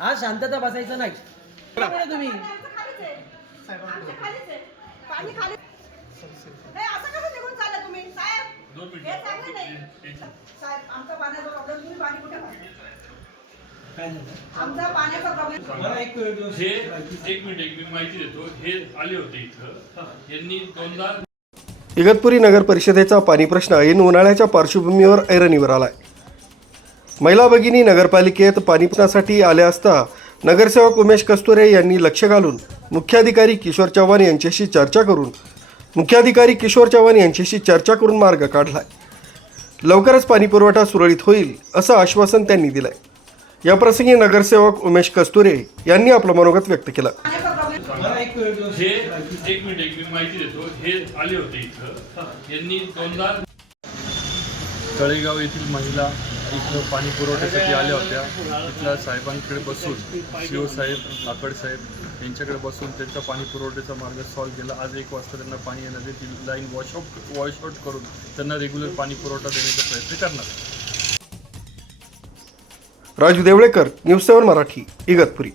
आज शांतता बसायचं नाही तुम्ही एक मिनिट मी माहिती देतो. हे आले होते इथं, यांनी दोनदा. इगतपुरी नगर परिषदेचा पाणी प्रश्न ऐन उन्हाळ्याच्या पार्श्वभूमीवर ऐरणीवर आलाय. महिला भगिनी नगरपालिकेत पाणी प्रश्नासाठी आल्या असता नगरसेवक उमेश कस्तुरे यांनी लक्ष घालून मुख्याधिकारी किशोर चव्हाण यांच्याशी चर्चा करून मार्ग काढलाय. लवकरच पाणी पुरवठा सुरळीत होईल असं आश्वासन त्यांनी दिलंय. याप्रसंगी नगरसेवक उमेश कस्तुरे यांनी आपलं मनोगत व्यक्त केलं. एक मिनिट मी माहिती देतो. हे आले होते इथं, यांनी दोनदा. तळेगाव येथील महिला इथं पाणी पुरवठ्यासाठी आल्या होत्या. इथल्या साहेबांकडे बसून सीओ साहेब, आकड साहेब यांच्याकडे बसून त्यांचा पाणी पुरवठ्याचा मार्ग सॉल्व्ह केला. आज 1 वाजता त्यांना पाणी येण्याची ती लाईन वॉशआउट करून त्यांना रेग्युलर पाणी पुरवठा देण्याचा प्रयत्न करणार. राजू देवळेकर, न्यूज 7 मराठी, इगतपुरी.